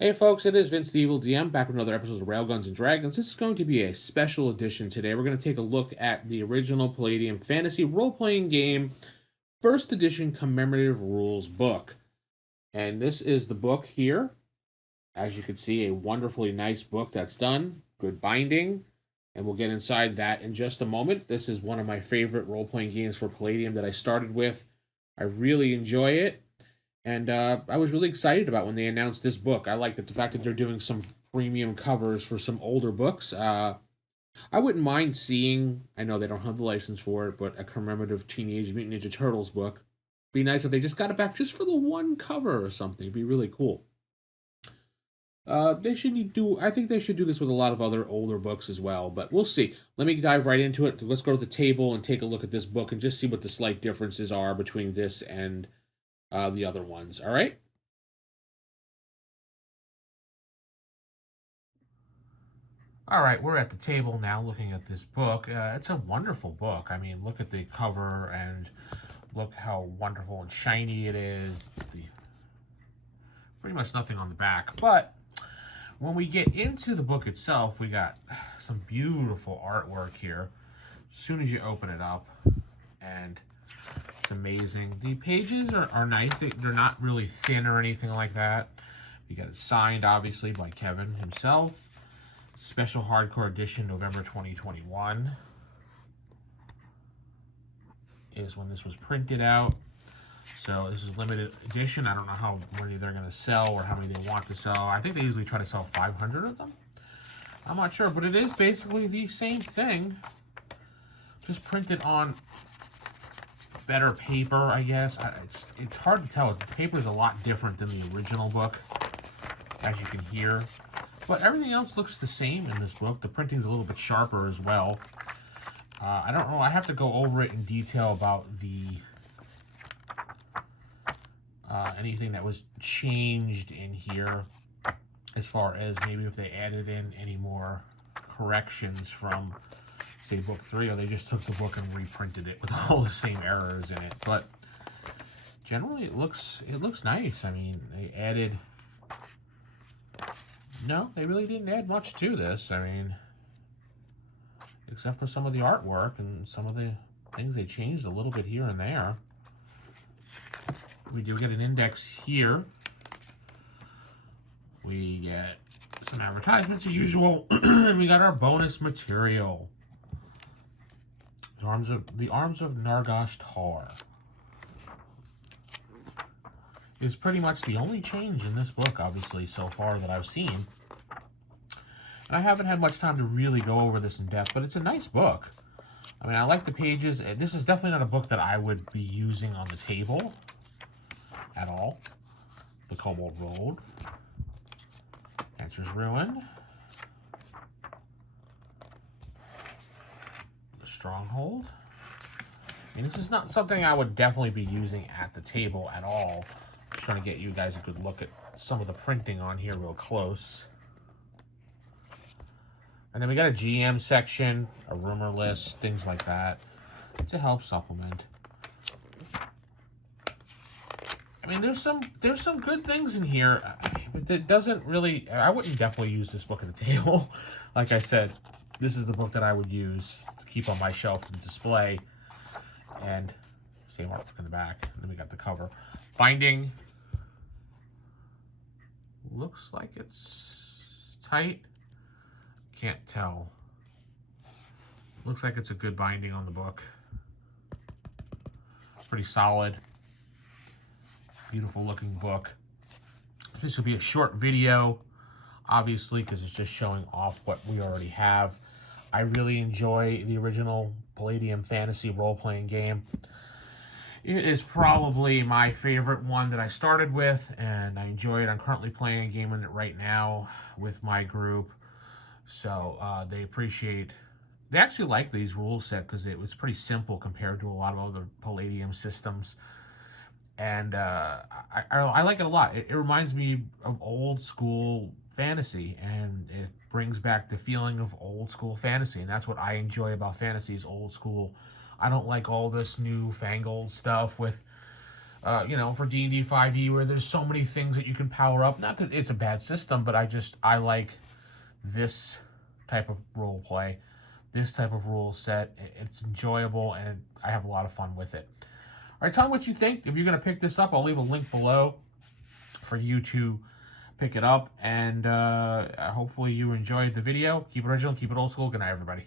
Hey folks, it is Vince the Evil DM back with another episode of Railguns and Dragons. This is going to be a special edition today. We're going to take a look at the original Palladium fantasy role-playing game, first edition commemorative rules book. And this is the book here. As you can see, a wonderfully nice book that's done, good binding, and we'll get inside that in just a moment. This is one of my favorite role-playing games for Palladium that I started with. I really enjoy it. And I was really excited about when they announced this book. I like the fact that they're doing some premium covers for some older books. I wouldn't mind seeing, I know they don't have the license for it, but a commemorative Teenage Mutant Ninja Turtles book. Be nice if they just got it back just for the one cover or something. It'd be really cool. They should do. I think they should do this with a lot of other older books as well, but we'll see. Let me dive right into it. Let's go to the table and take a look at this book and just see what the slight differences are between this and the other ones. All right. All right, we're at the table now looking at this book. It's a wonderful book. I mean, look at the cover and look how wonderful and shiny it is. It's pretty much nothing on the back. But when we get into the book itself, we got some beautiful artwork here. As soon as you open it up, and it's amazing. The pages are nice. They're not really thin or anything like that. You got it signed, obviously, by Kevin himself. Special hardcore edition, November 2021 is when this was printed out. So this is limited edition. I don't know how many they're going to sell or how many they want to sell. I think they usually try to sell 500 of them. I'm not sure, but it is basically the same thing, just printed on better paper, I guess. It's hard to tell. The paper is a lot different than the original book, as you can hear. But everything else looks the same in this book. The printing's a little bit sharper as well. I don't know. I have to go over it in detail about the anything that was changed in here, as far as maybe if they added in any more corrections from, say, book 3, or they just took the book and reprinted it with all the same errors in it. But generally, it looks nice. I mean, they added. No, they really didn't add much to this. I mean, except for some of the artwork and some of the things they changed a little bit here and there. We do get an index here. We get some advertisements as usual. And we got our bonus material. The Arms of Nargosh Tar is pretty much the only change in this book, obviously, so far that I've seen. And I haven't had much time to really go over this in depth, but it's a nice book. I mean, I like the pages. This is definitely not a book that I would be using on the table at all. The Cobalt Road. Answer's Ruin. The Stronghold. I mean, this is not something I would definitely be using at the table at all. Just trying to get you guys a good look at some of the printing on here real close. And then we got a GM section, a rumor list, things like that to help supplement. I mean, there's some good things in here, but it doesn't really. I wouldn't definitely use this book at the table. Like I said, this is the book that I would use to keep on my shelf to display. And same artwork in the back. And then we got the cover. Binding looks like it's tight. Can't tell. Looks like it's a good binding on the book. Pretty solid. Beautiful looking book. This will be a short video, obviously, because it's just showing off what we already have. I really enjoy the original Palladium fantasy role-playing game. It is probably my favorite one that I started with, and I enjoy it. I'm currently playing a game in it right now with my group. So they actually like these rule set because it was pretty simple compared to a lot of other Palladium systems. And I like it a lot. It reminds me of old school fantasy, and it brings back the feeling of old school fantasy. And that's what I enjoy about fantasy, is old school. I don't like all this new fangled stuff with you know, for D&D 5e, where there's so many things that you can power up. Not that it's a bad system, but I like this type of role play, this type of rule set. It's enjoyable, and I have a lot of fun with it. All right, tell me what you think. If you're going to pick this up, I'll leave a link below for you to pick it up. And hopefully you enjoyed the video. Keep it original, keep it old school. Good night, everybody.